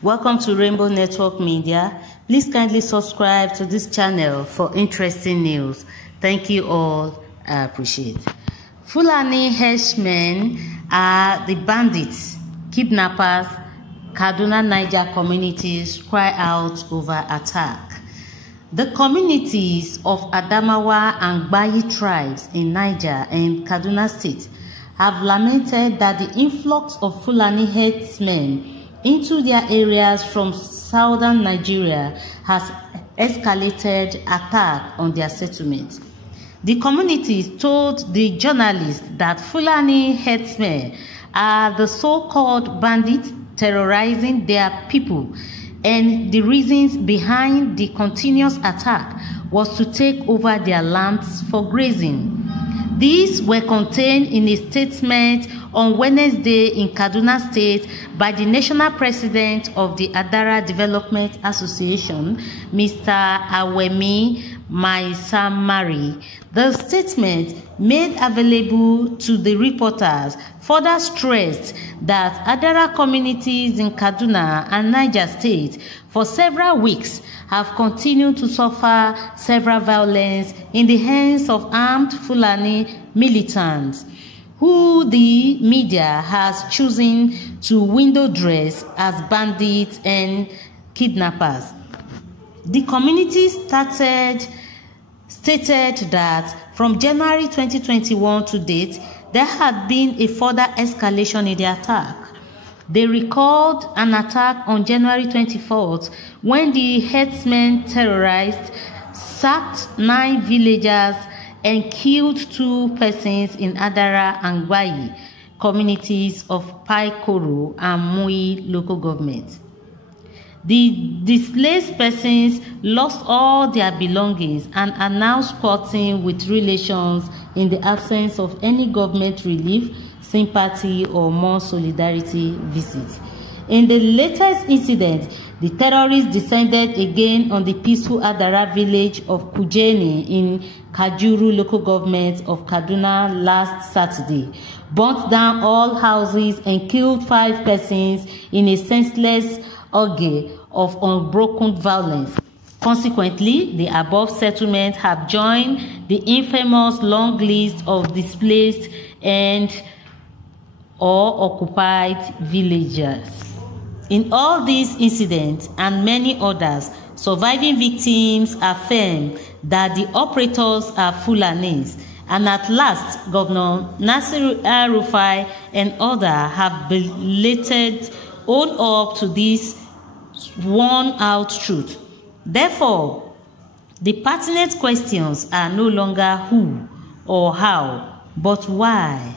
Welcome to Rainbow Network Media. Please kindly subscribe to this channel for interesting news. Thank you all. I appreciate. Fulani Herdsmen are the bandits, kidnappers. Kaduna, Niger communities cry out over attack. The communities of Adamawa and Bayi tribes in Niger and Kaduna State have lamented that the influx of Fulani herdsmen into their areas from southern Nigeria has escalated attack on their settlement. The communities told the journalists that Fulani herdsmen are the so-called bandits terrorizing their people, and the reasons behind the continuous attack was to take over their lands for grazing. These were contained in a statement on Wednesday in Kaduna State by the national president of the Adara Development Association, Mr. Awemi Maisamari. The statement made available to the reporters further stressed that Adara communities in Kaduna and Niger State for several weeks have continued to suffer several violence in the hands of armed Fulani militants, who the media has chosen to window dress as bandits and kidnappers. The community stated that from January 2021 to date, there had been a further escalation in the attack. They recalled an attack on January 24th when the herdsmen terrorized, sacked 9 villagers, and killed 2 persons in Adara and Bayi communities of Paikoro and Mui local government. The displaced persons lost all their belongings and are now squatting with relations in the absence of any government relief, sympathy, or more solidarity visits. In the latest incident, the terrorists descended again on the peaceful Adara village of Kujeni in Kajuru local government of Kaduna last Saturday, burnt down all houses and killed 5 persons in a senseless orgy of unbroken violence. Consequently, the above settlement have joined the infamous long list of displaced and or occupied villagers. In all these incidents and many others, surviving victims affirm that the operators are Fulanis, and at last, Governor Nasir El-Rufai and others have belated own up to this worn-out truth. Therefore, the pertinent questions are no longer who or how, but why.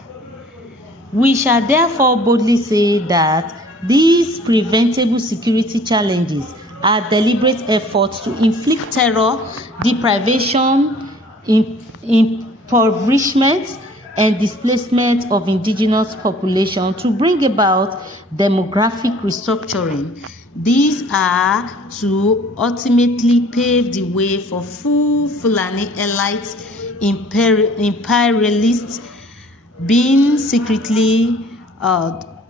We shall therefore boldly say that these preventable security challenges are deliberate efforts to inflict terror, deprivation, impoverishment, and displacement of indigenous population to bring about demographic restructuring. These are to ultimately pave the way for full Fulani elite imperialists being secretly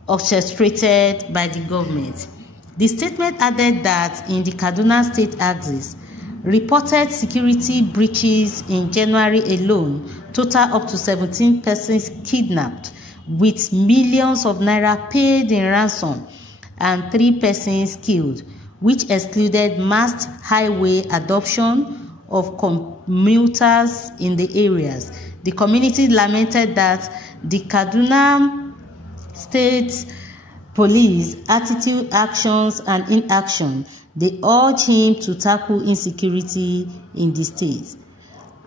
orchestrated by the government. The statement added that in the Kaduna State axis, reported security breaches in January alone total up to 17 persons kidnapped, with millions of naira paid in ransom, and 3 persons killed, which excluded mass highway adoption of commuters in the areas. The community lamented that the Kaduna State Police attitude, actions, and inaction. They urge him to tackle insecurity in the state.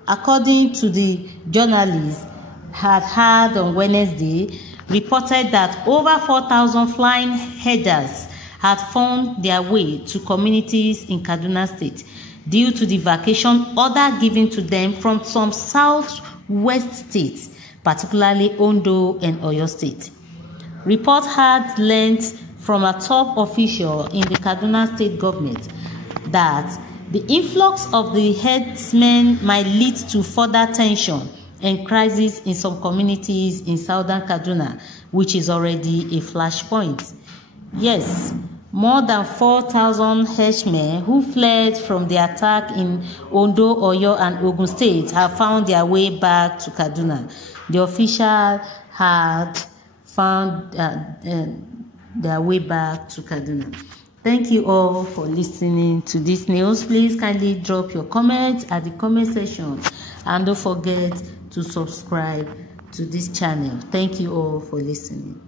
According to the journalists had heard on Wednesday, reported that over 4,000 flying herders had found their way to communities in Kaduna State due to the vacation order given to them from some southwest states, particularly Ondo and Oyo State. Reports had learned from a top official in the Kaduna State government that the influx of the herdsmen might lead to further tension and crisis in some communities in southern Kaduna, which is already a flashpoint. Yes, More than 4,000 herdsmen who fled from the attack in Ondo, Oyo, and Ogun states have found their way back to Kaduna. The official had found their way back to Kaduna. Thank you all for listening to this news. Please kindly drop your comments at the comment section, and don't forget to subscribe to this channel. Thank you all for listening.